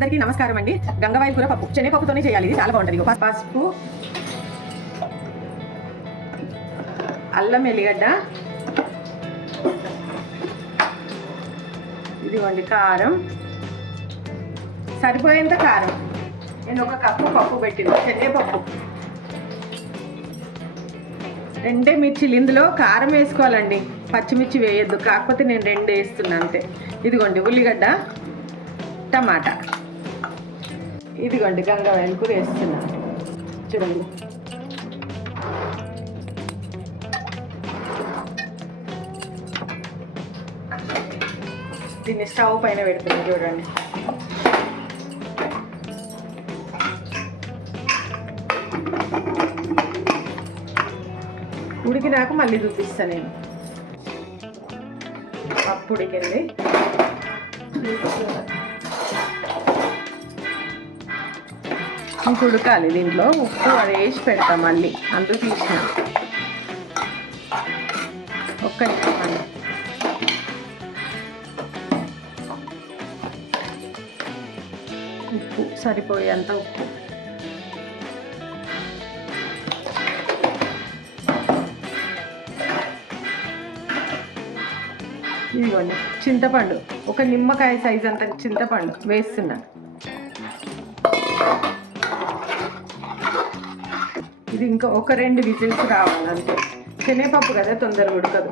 అందరికీ నమస్కారం అండి. గంగవాయిల కూర పప్పు శనగపప్పుతోనే చేయాలి. ఇది చాలా బాగుంటుంది. పసుపు, అల్లం ఎల్లిగడ్డ, ఇదిగోండి కారం, సరిపోయేంత కారం. నేను 1 కప్పు పప్పు పెట్టిన శనగపప్పు, 2 మిర్చిలు. ఇందులో కారం వేసుకోవాలండి, పచ్చిమిర్చి వేయొద్దు. కాకపోతే నేను 2 వేస్తున్నా అంతే. ఇదిగోండి ఉల్లిగడ్డ, టమాటా. ఇదిగోండి గంగవాయిల కూర వేస్తున్నా చూడండి. దీన్ని స్టవ్ పైన పెడుతుంది చూడండి. ఉడికినాక మళ్ళీ చూపిస్తాను నేను. పప్పు ఉడికింది. ఇంక ఉడకాలి. దీంట్లో ఉప్పు అది వేసి పెడతాం మళ్ళీ. అందుకు తీసిన ఒక్క నిమిషం. ఉప్పు సరిపోయేంత ఉప్పు. ఇదిగోండి చింతపండు, 1 నిమ్మకాయ సైజ్ అంత చింతపండు వేస్తున్నా. ఇది ఇంకా 1-2 విజిల్స్ రావాలి అంతే. శనగపప్పు కదా, తొందరగా ఉడకదు.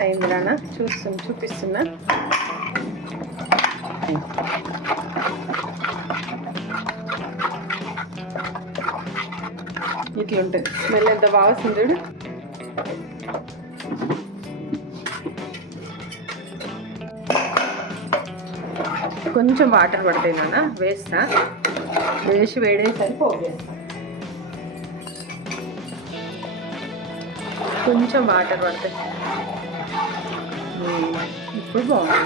అయిందిరానా చూపిస్తున్నా. ఇట్లా ఉంటుంది. స్మెల్ ఎంత బాగా వస్తుంది చూడు. కొంచెం వాటర్ పడతాయి నాన్న, వేస్తా. వేసి వేడేసరి పోపు వేస్తా. కొంచెం వాటర్ పడతాయి. ఇప్పుడు బాగుంది.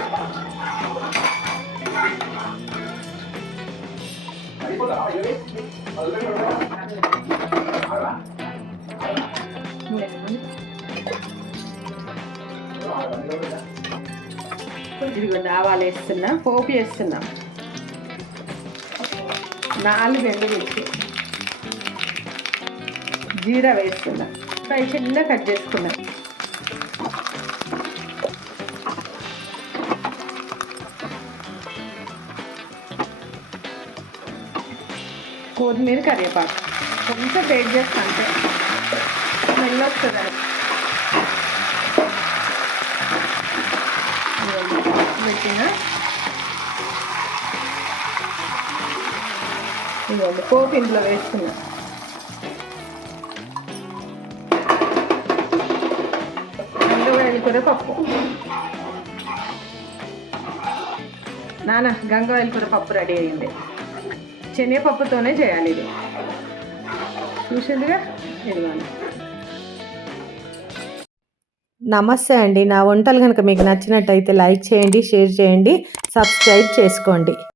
ఇదిగోండి ఆవాలు వేస్తున్నా, పోపు వేస్తున్నాం. 4 ఎండుమిర్చి, జీరా వేస్తున్నా. ఫ్రై చిన్నగా కట్ చేసుకున్నా. కొత్తిమీర, కరివేపాకు కొంచెం వేడి చేస్తా అంటే స్మెల్ వస్తుంది. పెట్టిన ఇదిగోండి పోపు ఇంట్లో వేస్తున్నా. గంగవాయిల కూర పప్పు. గంగవాయిల కూర పప్పు రెడీ అయ్యింది. శనగపప్పుతోనే చేయాలి ఇది. చూసిందిగా. ఇదిగోండి. నమస్తే అండి. నా వంటలు కనుక మీకు నచ్చినట్టయితే లైక్ చేయండి, షేర్ చేయండి, సబ్స్క్రైబ్ చేసుకోండి.